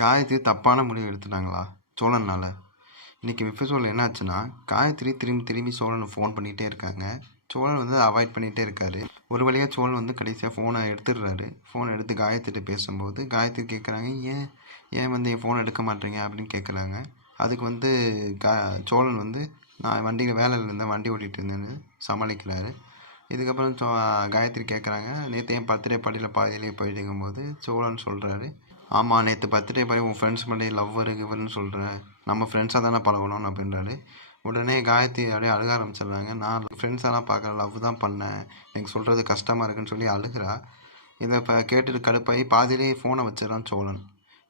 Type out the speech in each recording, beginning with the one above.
காயத்ரி தப்பான முடிவு எடுத்துட்டாங்களா சோழனால்? இன்றைக்கி எபிசோடில் என்ன ஆச்சுன்னா, காயத்ரி திரும்பி திரும்பி சோழனை ஃபோன் பண்ணிகிட்டே இருக்காங்க. சோழன் வந்து அவாய்ட் பண்ணிகிட்டே இருக்காரு. ஒரு வழியாக சோழன் வந்து கடைசியாக ஃபோனை எடுத்துடுறாரு. ஃபோன் எடுத்து காயத்ரிட்ட பேசும்போது காயத்ரி கேட்குறாங்க, ஏன் ஏன் வந்து என் ஃபோன் எடுக்க மாட்டேறீங்க அப்படின்னு கேட்குறாங்க. அதுக்கு வந்து சோழன் வந்து நான் வண்டியில் வேலையில் இருந்தேன், வண்டி ஓட்டிகிட்டு இருந்தேன்னு சமாளிக்கிறாரு. இதுக்கப்புறம் காயத்ரி கேட்குறாங்க, நேற்று என் பர்த்டே பார்ட்டியில் பாதியிலே போயிட்டுங்கும்போது சோழன் சொல்கிறாரு, ஆமாம் நேற்று பர்த்டே பார்ட்டி உன் ஃப்ரெண்ட்ஸ் மட்டும் லவ்வர் கிவர்னு சொல்கிறேன், நம்ம ஃப்ரெண்ட்ஸாக தானே பழகணும் அப்படின்றாரு. உடனே காயத்ரி அப்படியே அழுக ஆரம்பிச்சிடுறாங்க. நான் ஃப்ரெண்ட்ஸெல்லாம் பார்க்குற லவ் தான் பண்ணேன், எனக்கு சொல்கிறது கஷ்டமாக இருக்குன்னு சொல்லி அழுகிறா. இதை இப்போ கேட்டுட்டு கடுப்பாகி பாதியிலே ஃபோனை வச்சிடறான் சோழன்.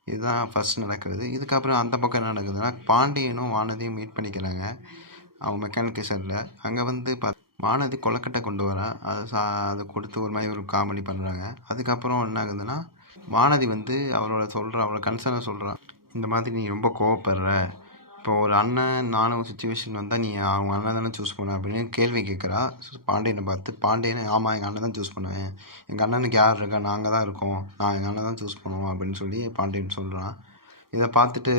இதுதான் ஃபஸ்ட் நடக்கிறது. இதுக்கப்புறம் அந்த பக்கம் என்ன நடக்குதுன்னா, பாண்டியனும் வானதியும் மீட் பண்ணிக்கிறாங்க அவங்க மெக்கானிக் ஷெட்டில். அங்கே வந்து வானதி கொலக்கட்டை கொண்டு வரா. அதை கொடுத்து ஒரு மாதிரி ஒரு காமெடி பண்ணுறாங்க. அதுக்கப்புறம் என்ன ஆகுதுன்னா, வானதி வந்து அவளோட கன்சர்னை சொல்கிறான். இந்த மாதிரி நீ ரொம்ப கோவப்படுற, இப்போ ஒரு அண்ணன் நானும் சுச்சுவேஷன் வந்தால் நீ அவங்க அண்ணன் தானே சூஸ் பண்ண அப்படின்னு கேள்வி கேட்குறா பாண்டியனை பார்த்து. பாண்டியனை ஆமாம் எங்கள் அண்ணன் தான் சூஸ் பண்ணுவேன், எங்கள் அண்ணனுக்கு யார் இருக்கா, நாங்கள் தான் இருக்கோம், நான் எங்கள் அண்ணன் தான் சூஸ் பண்ணுவோம் அப்படின்னு சொல்லி பாண்டியன் சொல்கிறான். இதை பார்த்துட்டு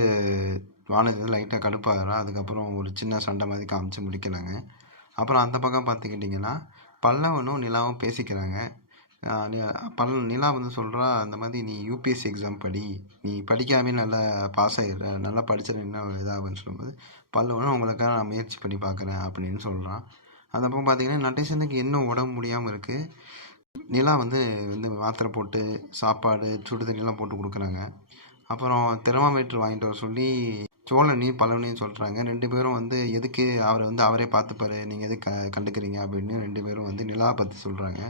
வானதி வந்து லைட்டாக கடுப்பாகிறா. அதுக்கப்புறம் ஒரு சின்ன சண்டை மாதிரி காமிச்சு முடிக்கிறாங்க. அப்புறம் அந்த பக்கம் பார்த்துக்கிட்டிங்கன்னா, பல்லவனும் நிலாவும் பேசிக்கிறாங்க. நிலா வந்து சொல்கிறா, அந்த மாதிரி நீ யூபிஎஸ்சி எக்ஸாம் படி, நீ படிக்காமே நல்லா பாஸ் ஆகிடுற, நல்லா படிச்சிட என்ன இதாகுன்னு சொல்லும்போது, பல்லவனும் உங்களுக்காக நான் முயற்சி பண்ணி பார்க்குறேன் அப்படின்னு சொல்கிறான். அந்த பக்கம் பார்த்திங்கன்னா, நடேசனுக்கு இன்னும் உடம்பு முடியாமல் இருக்குது. நிலா வந்து மாத்திரை போட்டு சாப்பாடு சுடு தண்ணியெலாம் போட்டு கொடுக்குறாங்க. அப்புறம் தெர்மாமீட்டர் வாங்கிட்டு வர சொல்லி சோழனையும் பல்லவனையும் சொல்கிறாங்க. 2 பேரும் வந்து எதுக்கு அவரை வந்து அவரே பார்த்துப்பாரு, நீங்கள் எதுக்கு கண்டுக்கிறீங்க அப்படின்னு 2 பேரும் வந்து நிலா பற்றி சொல்கிறாங்க.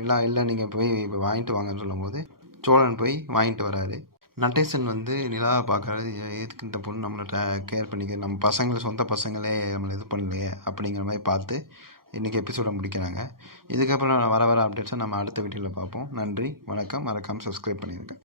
நிலா இல்லை நீங்கள் போய் இப்போ வாங்கிட்டு வாங்கன்னு சொல்லும்போது சோழன் போய் வாங்கிட்டு வராரு. நடேசன் வந்து நிலாவை பார்க்குறது, எதுக்கு இந்த பொண்ணு நம்மளை கேர் பண்ணிக்க, நம்ம பசங்களை சொந்த பசங்களே நம்மளை இது பண்ணலையே அப்படிங்கிற மாதிரி பார்த்து இன்றைக்கி எபிசோடை முடிக்கிறாங்க. இதுக்கப்புறம் வர அப்டேட்ஸை நம்ம அடுத்த வீடியோவில் பார்ப்போம். நன்றி, வணக்கம். மறக்காமல் சப்ஸ்கிரைப் பண்ணிடுங்க.